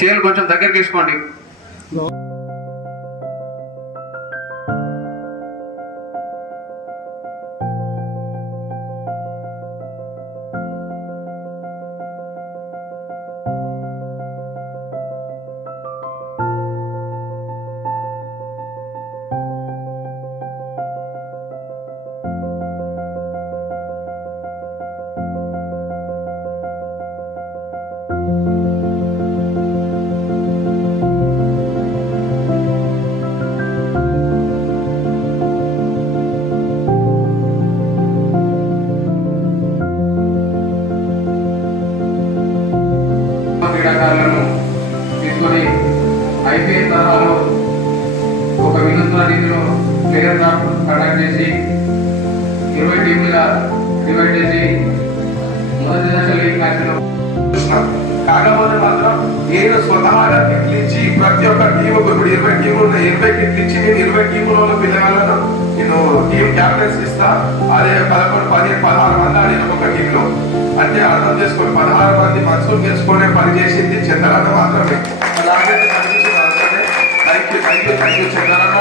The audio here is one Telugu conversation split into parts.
చేతులు కొంచెం దగ్గరికి తీసుకోండి. క్రీడాకారులను తీసుకొని ఐపీఎల్ తరహాలో ఒక వినూత్న రీతిలో ప్లేయర్ డ్రాఫ్ట్ కండక్ట్ చేసి 20 టీములుగా డివైడ్ చేసి మొదటి దశ లీగ్ మ్యాచ్లో కాకపోతే మాత్రం నేను స్వతహాగా కిట్లు ఇచ్చి ప్రతి ఒక్క టీముకు ఇప్పుడు 20 టీములు ఉన్నాయి, 20 కిట్లు ఇచ్చి నేను 20 టీముల పిల్లలను నేను టీం క్యాప్టెన్స్ ఇస్తా. అదే 11, 15, 16 మంది ఆడిన ఒక టీంలో అంటే అర్థం చేసుకొని 16 మంది మనసులు తెలుసుకునే పని చేసింది చంద్రన్న మాత్రమే. Thank you Chandranna.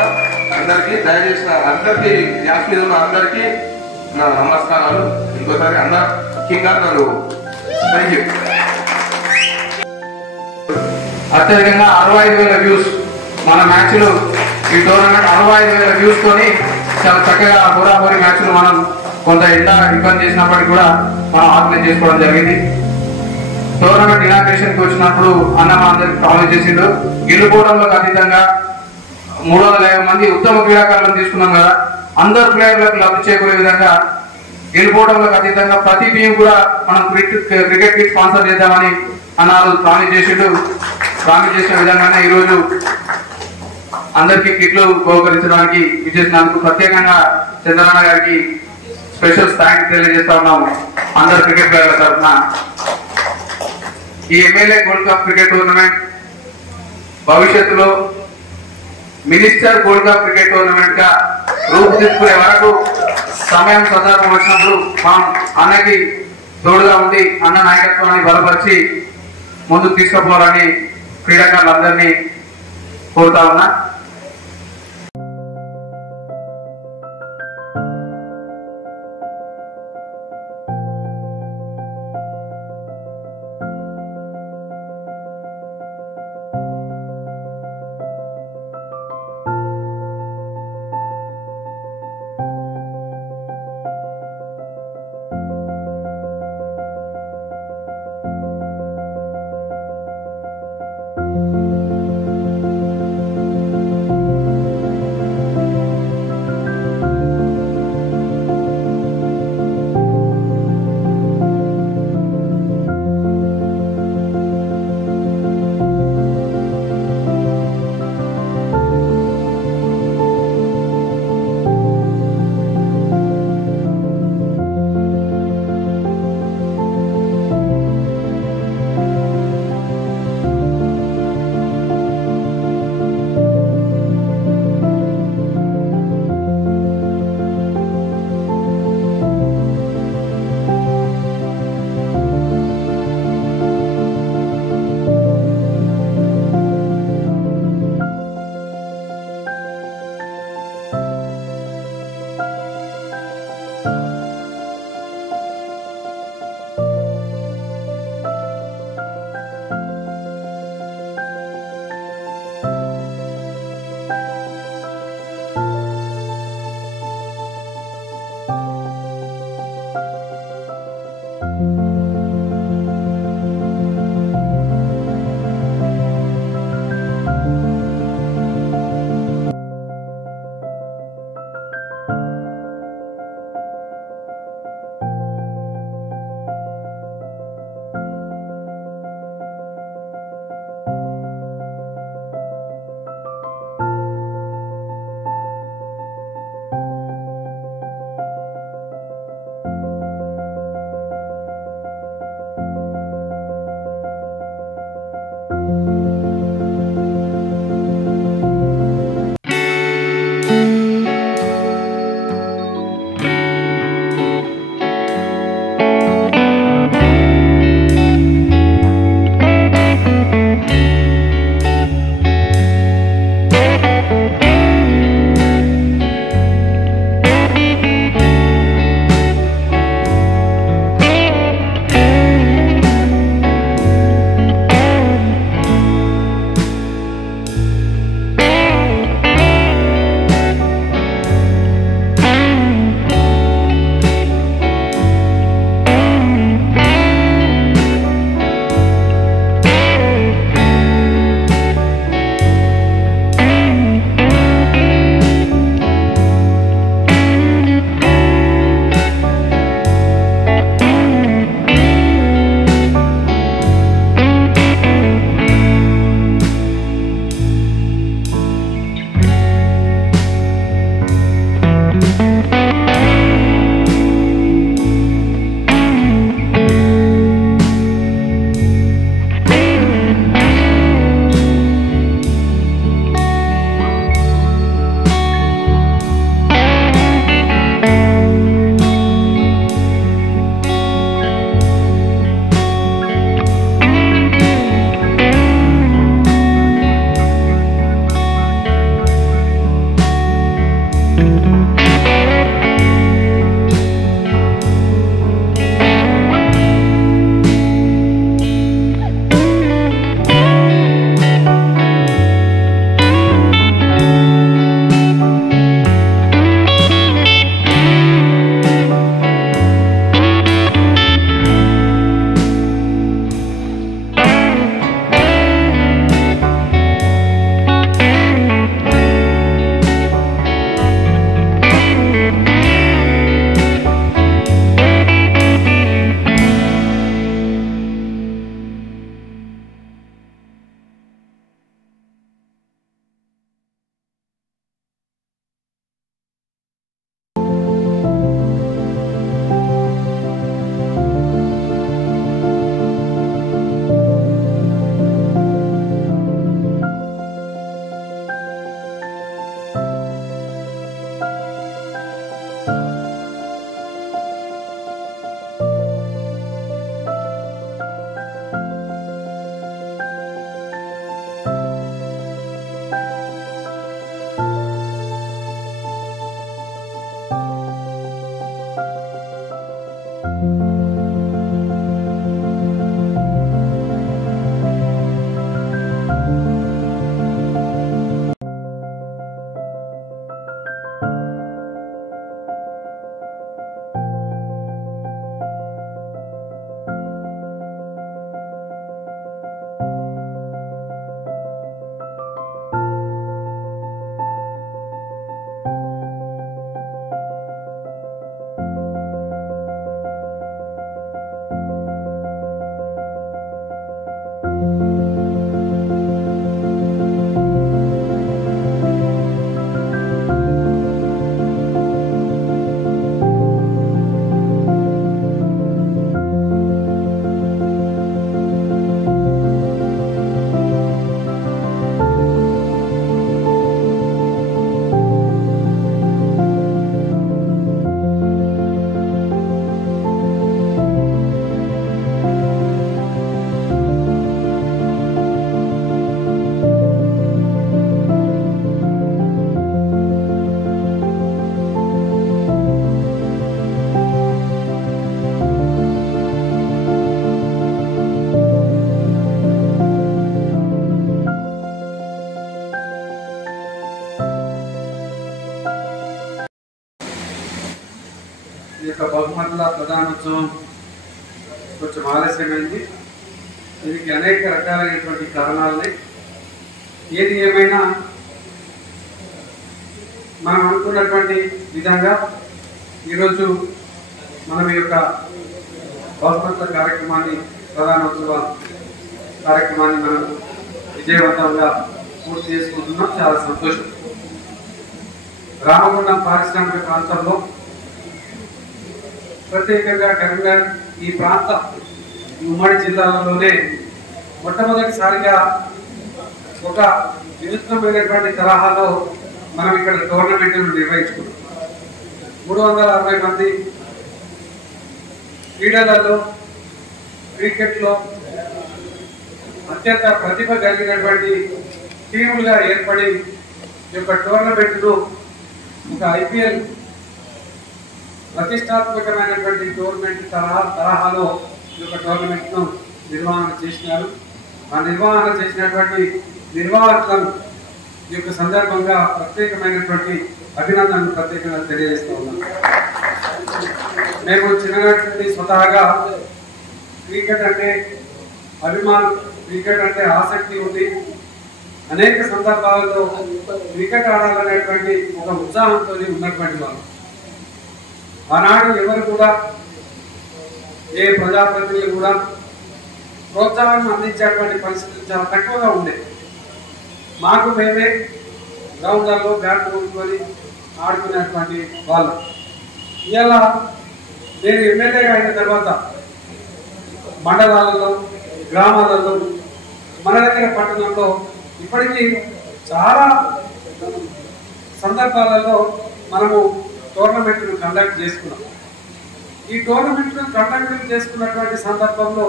అందరికీ దయచేసిన అందరికీ యాస్ మీద ఉన్న అందరికీ నా నమస్కారాలు. ఇంకోసారి అన్న కింగ్ అన్నారు. Thank you. అత్యధికంగా 65,000 వ్యూస్ మన మ్యాచ్లు ఈ టోర్నమెంట్ 65,000 వ్యూస్ తోని చాలా చక్కగా హోరాహోరీ మ్యాచ్లు మనం కొంత ఎండ ఇబ్బంది చేసినప్పటికీ కూడా మనం ఆర్గనైజ్ చేసుకోవడం జరిగింది. టోర్నమెంట్ ఇనాగ్రేషన్ కి వచ్చినప్పుడు అన్న మా అందరికి ప్రామిస్ చేసిండు గెలుపోవడంలోకి అతీతంగా 350 మంది ఉత్తమ క్రీడాకారులను తీసుకున్నాం కదా, అందరు ప్లేయర్లకు లబ్ధి చేకూరే విధంగా గెలుపోవడంలోకి అతీతంగా ప్రతి టీం కూడా మనం క్రికెట్ కి స్పాన్సర్ చేద్దామని అన్నారు. ప్రామిస్ చేసిన విధంగానే ఈరోజు అందరికీ కిట్లు బహుకరించడానికి విచ్చేసినందుకు ప్రత్యేకంగా చంద్రన్న గారికి స్పెషల్ థ్యాంక్స్ తెలియజేస్తా ఉన్నాం అందరు క్రికెట్ ప్లేయర్ల తరఫున. ఈ MLA gold cup cricket tournament భవిష్యత్తులో minister gold cup cricket tournament గా రూపుదిద్దుకునే వరకు సమయం సందర్భం వచ్చినప్పుడు మనం అన్నకి తోడుగా ఉండి అన్న నాయకత్వాన్ని బలపరిచి ముందుకు తీసుకుపోవాలని క్రీడాకారులందరినీ కోరుతా ఉన్నా. యొక్క బహుమతుల ప్రధానోత్సవం కొంచెం ఆలస్యమైంది. దీనికి అనేక రకాలైనటువంటి కారణాలని, ఏది ఏమైనా మనం అనుకున్నటువంటి విధంగా ఈరోజు మనం ఈ యొక్క బహుమతుల కార్యక్రమాన్ని, ప్రధానోత్సవ కార్యక్రమాన్ని మనం విజయవంతంగా పూర్తి చేసుకుంటున్నాం. చాలా సంతోషం. రామగుండం పారిశ్రామిక ప్రాంతంలో, ప్రత్యేకంగా కరీంనగర్ ఈ ప్రాంతం ఉమ్మడి జిల్లాలలోనే మొట్టమొదటిసారిగా ఒక వినూత్నమైనటువంటి తరహాలో మనం ఇక్కడ టోర్నమెంట్ను నిర్వహించుకున్నాం. 360 మంది క్రీడలలో, క్రికెట్లో అత్యంత ప్రతిభ కలిగినటువంటి టీములుగా ఏర్పడి ఈ యొక్క టోర్నమెంట్ను ఒక ఐపీఎల్ ప్రతిష్టాత్మకమైనటువంటి టోర్నమెంట్ తరహాలో ఈ యొక్క టోర్నమెంట్ను నిర్వహణ చేసినారు. ఆ నిర్వహణ చేసినటువంటి నిర్వాహకులను ఈ యొక్క సందర్భంగా ప్రత్యేకమైనటువంటి అభినందనలు ప్రత్యేకంగా తెలియజేస్తూ ఉన్నాను. మేము చిన్ననాటి నుండి స్వతహాగా క్రికెట్ అంటే అభిమానం, క్రికెట్ అంటే ఆసక్తి ఉంది. అనేక సందర్భాలలో క్రికెట్ ఆడాలనేటువంటి ఒక ఉత్సాహంతో ఉన్నటువంటి వాళ్ళు. ఆనాడు ఎవరు కూడా, ఏ ప్రజాప్రతినిధులు కూడా ప్రోత్సాహం అందించేటువంటి పరిస్థితులు చాలా తక్కువగా ఉండేవి. మాకు మేమే గ్రౌండ్లలో బ్యాట్ కొనుక్కొని ఆడుకునేటువంటి వాళ్ళు. ఇలా నేను ఎమ్మెల్యేగా అయిన తర్వాత మండలాలలో, గ్రామాలలో, మన దగ్గర పట్టణంలో ఇప్పటికీ చాలా సందర్భాలలో మనము టోర్నమెంట్ను కండక్ట్ చేసుకున్నాం. ఈ టోర్నమెంట్ను కండక్ట్ చేసుకున్నటువంటి సందర్భంలో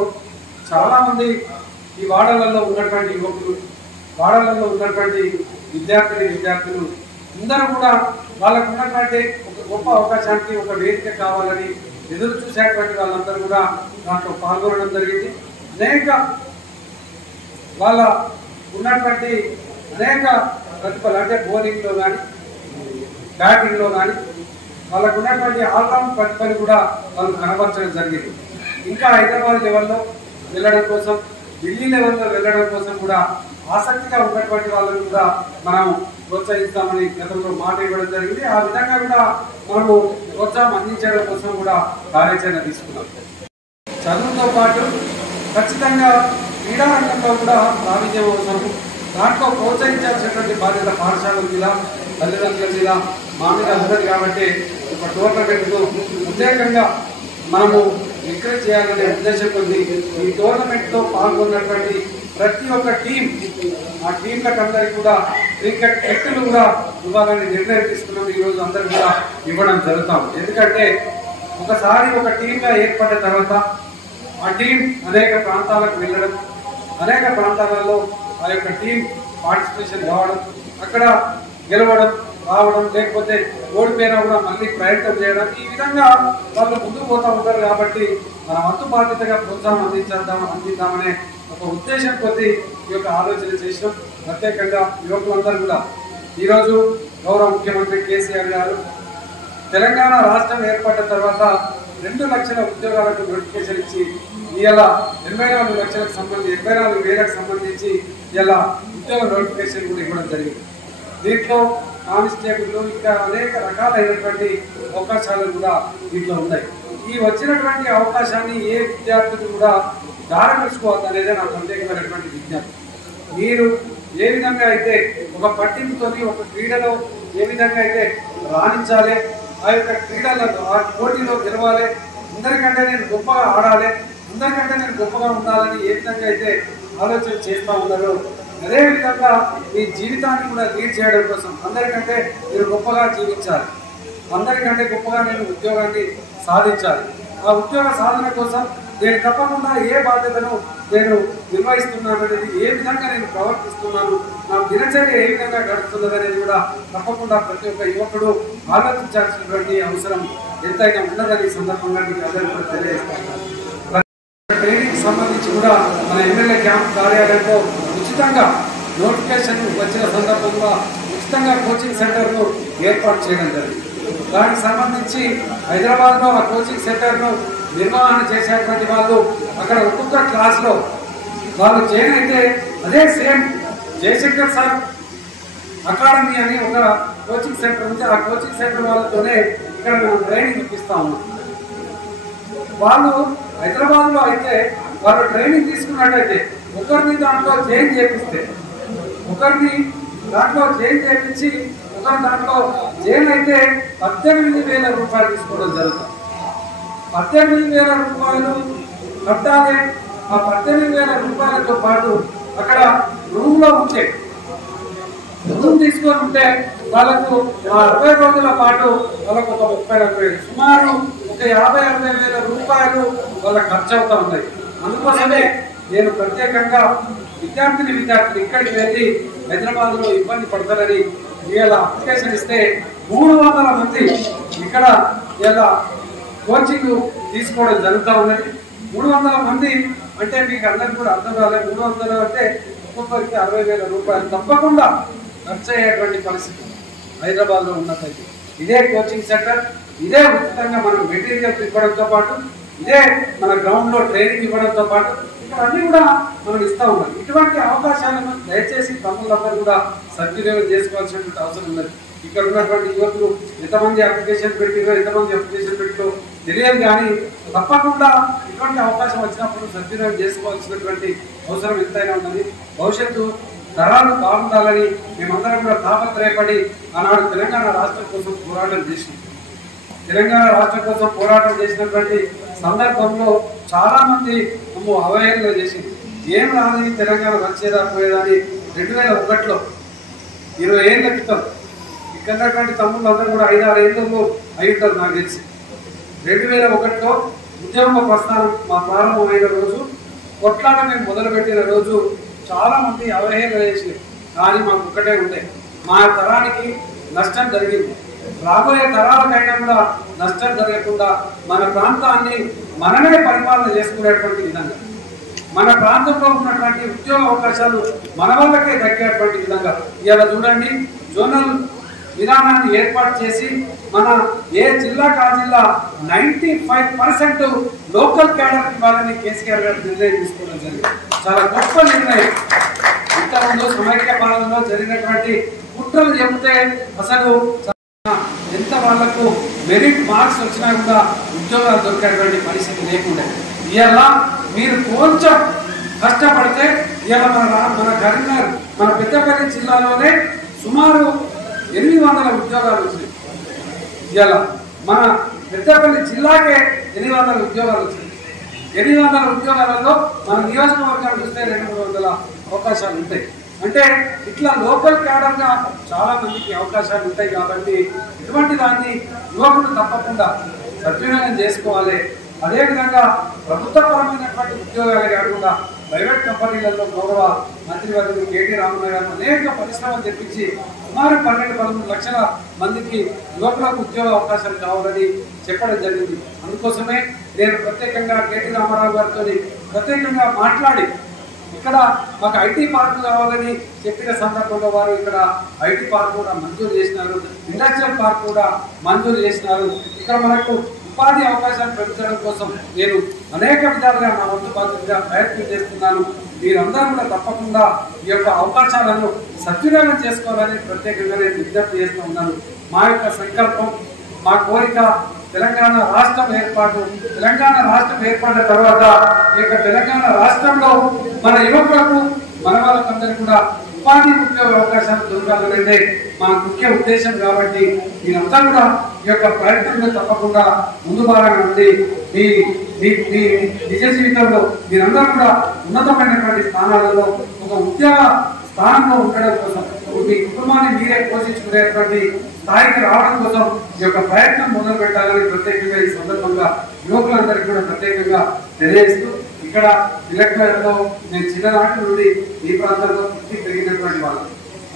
చాలామంది ఈ వాడలలో ఉన్నటువంటి యువకులు, వాడలలో ఉన్నటువంటి విద్యార్థులు అందరూ కూడా వాళ్ళకు ఉన్నటువంటి ఒక గొప్ప అవకాశానికి ఒక వేదిక కావాలని ఎదురు చూసేటువంటి వాళ్ళందరూ కూడా దాంట్లో పాల్గొనడం జరిగింది. అనేక వాళ్ళ ఉన్నటువంటి అనేక ప్రతిభలు, అంటే బౌలింగ్లో కానీ, బ్యాటింగ్లో కానీ వాళ్ళకు ఉన్నటువంటి ఆల్రౌండ్ ప్రతిభలు కూడా వాళ్ళు కనబరచడం జరిగింది. ఇంకా హైదరాబాద్ లెవెల్లో వెళ్ళడం కోసం, ఢిల్లీ లెవెల్లో వెళ్ళడం కోసం కూడా ఆసక్తిగా ఉన్నటువంటి వాళ్ళని కూడా మనం ప్రోత్సహిస్తామని గతంలో మాట ఇవ్వడం జరిగింది. ఆ విధంగా కూడా మనము ప్రోత్సాహం అందించడం కోసం కూడా కార్యాచరణ తీసుకున్నాం. చదువుతో పాటు ఖచ్చితంగా క్రీడా రంగంలో కూడా ప్రావీణ్యం అవసరం. దాంట్లో ప్రోత్సహించాల్సినటువంటి బాధ్యత పాఠశాలల మీద, తల్లిదండ్రుల మీద, మా మీద ఉన్నది. కాబట్టి ఒక టోర్నమెంట్ను ప్రత్యేకంగా మనము ఎంకరేజ్ చేయాలనే ఉద్దేశం కొద్ది ఈ టోర్నమెంట్లో పాల్గొన్నటువంటి ప్రతి ఒక్క టీం, ఆ టీంలకు అందరికీ కూడా క్రికెట్ కిట్లు కూడా ఇవ్వాలని నిర్ణయం తీసుకున్నాం. ఈరోజు అందరూ కూడా ఇవ్వడం జరుగుతాం. ఎందుకంటే ఒకసారి ఒక టీంగా ఏర్పడిన తర్వాత ఆ టీం అనేక ప్రాంతాలకు వెళ్ళడం, అనేక ప్రాంతాలలో ఆ యొక్క టీం పార్టిసిపేషన్ కావడం, అక్కడ గెలవడం, రావడం, లేకపోతే ఓడిపోయినా కూడా మళ్ళీ ప్రయత్నం చేయడం, ఈ విధంగా వాళ్ళు ముందుకు పోతూ ఉంటారు. కాబట్టి మనం వంతు బాధ్యతగా ప్రోత్సాహం అందిద్దామనే ఒక ఉద్దేశం కొద్ది ఈ యొక్క ఆలోచన చేసినాం. ప్రత్యేకంగా యువకులందరూ కూడా ఈరోజు గౌరవ ముఖ్యమంత్రి కేసీఆర్ గారు తెలంగాణ రాష్ట్రం ఏర్పడిన తర్వాత 2 లక్షల ఉద్యోగాలకు నోటిఫికేషన్ ఇచ్చి ఇలా 84,00,000కు సంబంధించి ఇలా ఉద్యోగ నోటిఫికేషన్ కూడా ఇవ్వడం జరిగింది. దీంట్లో కానిస్టేబుల్, ఇంకా అనేక రకాలైనటువంటి అవకాశాలు కూడా దీంట్లో ఉన్నాయి. ఈ వచ్చినటువంటి అవకాశాన్ని ఏ విద్యార్థులు కూడా జారవేసుకోవద్దు అనేది నా ప్రత్యేకమైనటువంటి విజ్ఞప్తి. మీరు ఏ విధంగా అయితే ఒక పట్టింపుతోని ఒక క్రీడలో ఏ విధంగా అయితే రాణించాలి, ఆ యొక్క క్రీడలలో ఆ పోటీలో గెలవాలి, అందరికంటే నేను గొప్పగా ఆడాలి, అందరికంటే నేను గొప్పగా ఉండాలని ఏ విధంగా అయితే ఆలోచన చేస్తూ ఉన్నారో, అదేవిధంగా మీ జీవితాన్ని కూడా లీడ్ చేయడం కోసం అందరికంటే మీరు గొప్పగా జీవించాలి, అందరికంటే గొప్పగా నేను ఉద్యోగాన్ని సాధించాలి. ఆ ఉద్యోగ సాధన కోసం నేను తప్పకుండా ఏ బాధ్యతను నేను నిర్వహిస్తున్నాను అనేది, ఏ విధంగా నేను ప్రవర్తిస్తున్నాను, నా దినచర్య ఏ విధంగా గడుస్తున్నది అనేది కూడా తప్పకుండా ప్రతి ఒక్క యువకుడు ఆలోచించాల్సినటువంటి అవసరం ఎంతైనా ఉన్నదని సందర్భంగా మీకు అందరూ కూడా తెలియజేస్తాను. ట్రైనింగ్ సంబంధించి కూడా మన ఎమ్మెల్యే క్యాంప్ కార్యాలయంలో ఉచితంగా నోటిఫికేషన్ వచ్చిన సందర్భంగా ఉచితంగా కోచింగ్ సెంటర్ను ఏర్పాటు చేయడం జరిగింది. దానికి సంబంధించి హైదరాబాద్లో ఆ కోచింగ్ సెంటర్ను నిర్వహణ చేసేటువంటి వాళ్ళు అక్కడ ఒక్కొక్క క్లాస్లో వాళ్ళు జాయిన్ అయితే అదే సేమ్ జయశంకర్ సార్ అకాడమీ అని ఒక కోచింగ్ సెంటర్ ఉంది. ఆ కోచింగ్ సెంటర్ వాళ్ళతోనే ఇక్కడ మేము ట్రైనింగ్ ఇప్పిస్తా ఉన్నాం. వాళ్ళు హైదరాబాద్లో అయితే వాళ్ళు ట్రైనింగ్ తీసుకున్నట్టయితే ఒకరిని దాంట్లో జాయిన్ చేపిస్తే ఒకరిని దాంట్లో జాయిన్ చేయించి ఒకరి దాంట్లో జాయిన్ అయితే 18,000 రూపాయలు తీసుకోవడం జరుగుతుంది. 18,000 రూపాయలు కట్టాలి. ఆ 18,000 రూపాయలతో పాటు అక్కడ రూమ్లో ఉంటే రూమ్ తీసుకొని ఉంటే వాళ్ళకు 60 రోజుల పాటు వాళ్ళకు ఒక 30,000 సుమారు ఒక 50,000 రూపాయలు వాళ్ళ ఖర్చు అవుతా ఉన్నాయి. అందుకోసమే నేను ప్రత్యేకంగా విద్యార్థులు ఇక్కడికి వెళ్ళి హైదరాబాద్లో ఇబ్బంది పడతారని ఇవాళ అప్లికేషన్ ఇస్తే 300 మంది ఇక్కడ ఇవాళ కోచింగ్ తీసుకోవడం జరుగుతూ ఉన్నది. 300 మంది అంటే మీకు అందరికి కూడా అర్థం కాలేదు. 300 అంటే ఒక్కొక్కరికి 60,000 రూపాయలు తప్పకుండా ఖర్చు అయ్యేటువంటి పరిస్థితి హైదరాబాద్లో ఉన్నట్టయితే ఇదే కోచింగ్ సెంటర్ ఇదే ఉచితంగా మనం మెటీరియల్ ఇవ్వడంతో పాటు ఇదే మన గ్రౌండ్లో ట్రైనింగ్ ఇవ్వడంతో పాటు ఇక్కడ అన్ని కూడా మనం ఇస్తూ ఉన్నాం. ఇటువంటి అవకాశాలను దయచేసి తమ్ముళ్ళందరూ కూడా సద్వినియోగం చేసుకోవాల్సినటువంటి అవసరం ఉన్నది. ఇక్కడ ఉన్నటువంటి యువకులు ఎంతమంది అప్లికేషన్ పెట్టిరో తెలియదు, కానీ తప్పకుండా ఇటువంటి అవకాశం వచ్చినప్పుడు సద్వినియోగం చేసుకోవాల్సినటువంటి అవసరం ఎంతైనా ఉన్నది. భవిష్యత్తు తరాలు బాగుండాలని మేమందరం కూడా తాపత్రయపడి ఆనాడు తెలంగాణ రాష్ట్రం కోసం పోరాటం చేసినాం. తెలంగాణ రాష్ట్రం కోసం పోరాటం చేసినటువంటి సందర్భంలో చాలా మంది అవహేళన చేసింది. ఏం రాదని తెలంగాణ వచ్చేదా పోయేదని 2001లో 20 ఏళ్ళ క్రితం ఇక్కడ ఉన్నటువంటి తమ్ముళ్ళు అందరూ కూడా 5-6 ఏళ్ళలో అయి ఉంటారు నాకు తెలిసి. 2001లో ఉద్యమ ప్రస్థానం మా ప్రారంభమైన రోజు కొట్లాట మేము మొదలుపెట్టిన రోజు చాలా మంది అవహేళన చేసి, కానీ మాకు ఒక్కటే ఉండే మా తరానికి నష్టం జరిగింది. రాబోయే తరాలకైనా కూడా నష్టం జరగకుండా మన ప్రాంతాన్ని మనమే పరిపాలన చేసుకునేటువంటి విధంగా మన ప్రాంతంలో ఉన్నటువంటి ఉద్యోగ అవకాశాలు మన వాళ్ళకే దక్కేటువంటి విధంగా ఇవాళ చూడండి జోనల్ విధానాన్ని ఏర్పాటు చేసి మన ఏ జిల్లాకు ఆ జిల్లా 95% లోకల్ క్యాడర్ ఇవ్వాలని కేసీఆర్ గారు నిర్ణయం తీసుకోవడం జరిగింది. చాలా గొప్ప నిర్ణయం. ఇంతకుముందు సమైక్య పాలనలో జరిగినటువంటి కుట్రలు చెబితే అసలు ఎంత వాళ్లకు మెరిట్ మార్క్స్ వచ్చినా కూడా ఉద్యోగాలు దొరికేటువంటి పరిస్థితి లేకుండా ఇవాళ మీరు కొంచెం కష్టపడితే ఇవాళ మన కరీంనగర్ మన పెద్దపల్లి జిల్లాలోనే సుమారు 800 ఉద్యోగాలు వచ్చినాయి. ఇవాళ మన పెద్దపల్లి జిల్లాకే 800 ఉద్యోగాలు వచ్చినాయి. 800 ఉద్యోగాలలో మన నియోజకవర్గాలు చూస్తే 200 అవకాశాలు ఉంటాయి. అంటే ఇట్లా లోకల్ క్యాడర్గా చాలా మందికి అవకాశాలు ఉంటాయి. కాబట్టి ఇటువంటి దాన్ని యువకుడు తప్పకుండా సద్వినియోగం చేసుకోవాలి. అదేవిధంగా ప్రభుత్వపరమైనటువంటి ఉద్యోగాలే కాకుండా ప్రైవేట్ కంపెనీలలో గౌరవ మంత్రివర్యులు కేటీ రామన్న గారు అనేక పరిశ్రమలు తెప్పించి సుమారు 12-13 లక్షల మందికి యువకులకు ఉద్యోగ అవకాశాలు కావాలని చెప్పడం జరిగింది. అందుకోసమే నేను ప్రత్యేకంగా కేటీ రామారావు గారితో ప్రత్యేకంగా మాట్లాడి ఇక్కడ మాకు ఐటీ పార్క్ కావాలని చెప్పిన సందర్భంలో వారు ఇక్కడ ఐటీ పార్క్ కూడా మంజూరు చేసినారు, ఇండస్ట్రియల్ పార్క్ కూడా మంజూరు చేసినారు. ఇక్కడ మనకు ఉపాధి అవకాశాలు పెంచడం కోసం నేను అనేక విధాలుగా నా వంతు బాధ్యతగా ప్రయత్నం చేస్తున్నాను. మీరందరూ కూడా తప్పకుండా ఈ యొక్క అవకాశాలను సద్వినియోగం చేసుకోవాలని ప్రత్యేకంగా నేను విజ్ఞప్తి చేస్తూ ఉన్నాను. మా యొక్క సంకల్పం, మా కోరిక తెలంగాణ రాష్ట్రం ఏర్పాటు. తెలంగాణ రాష్ట్రం ఏర్పడిన తర్వాత ఈ యొక్క తెలంగాణ రాష్ట్రంలో మన యువకులకు మన వాళ్ళకందరూ కూడా ఉపాధి ఉద్యోగ అవకాశాలు దొరకాలనేదే మా ముఖ్య ఉద్దేశం. కాబట్టి మీరంతా కూడా ఈ యొక్క ప్రయత్నంలో తప్పకుండా ముందు భాగంగా ఉండి మీ నిజ జీవితంలో మీరందరూ కూడా ఉన్నతమైనటువంటి స్థానాలలో ఒక ఉద్యోగ స్థానంలో ఉండడం కోసం మీ కుటుంబాన్ని మీరే పోషించుకునేటువంటి స్థాయికి రావడం కోసం ఈ యొక్క ప్రయత్నం మొదలు పెట్టాలని ప్రత్యేకంగా ఈ సందర్భంగా యువకులందరికీ కూడా ప్రత్యేకంగా తెలియజేస్తూ ఇక్కడ విలక్షణలో నేను చిన్ననాటి నుండి ఈ ప్రాంతంలో పుట్టి పెరిగినటువంటి వాళ్ళు.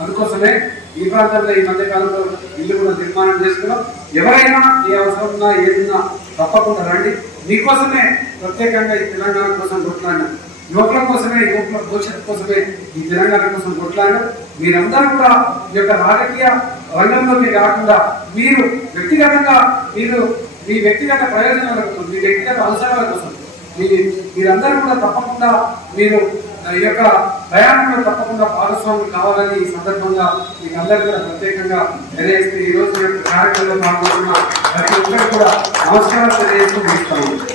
అందుకోసమే ఈ ప్రాంతంలో ఈ మధ్య కాలంలో ఇల్లు కూడా నిర్మాణం చేసుకున్నాం. ఎవరైనా ఏ అవసరం ఉన్నా ఏదున్నా తప్పకుండా రండి. మీకోసమే ప్రత్యేకంగా ఈ తెలంగాణ కోసం కొట్లాడినాం. యువకుల కోసమే, యువకుల భవిష్యత్తు కోసమే ఈ తెలంగాణ కోసం కొట్లాడారు. మీరందరూ కూడా ఈ యొక్క రాజకీయ రంగంలోకి కాకుండా మీరు వ్యక్తిగతంగా మీ వ్యక్తిగత ప్రయోజనాల కోసం, మీ వ్యక్తిగత అవసరాల కోసం మీరందరూ కూడా తప్పకుండా మీరు ఈ యొక్క ప్రయాణంలో తప్పకుండా భాగస్వాములు కావాలని ఈ సందర్భంగా మీకు అందరూ కూడా ప్రత్యేకంగా తెలియజేస్తూ ఈ రోజు కార్యక్రమంలో పాల్గొంటున్న ప్రతి ఒక్కరు కూడా నమస్కారం తెలియజేస్తూ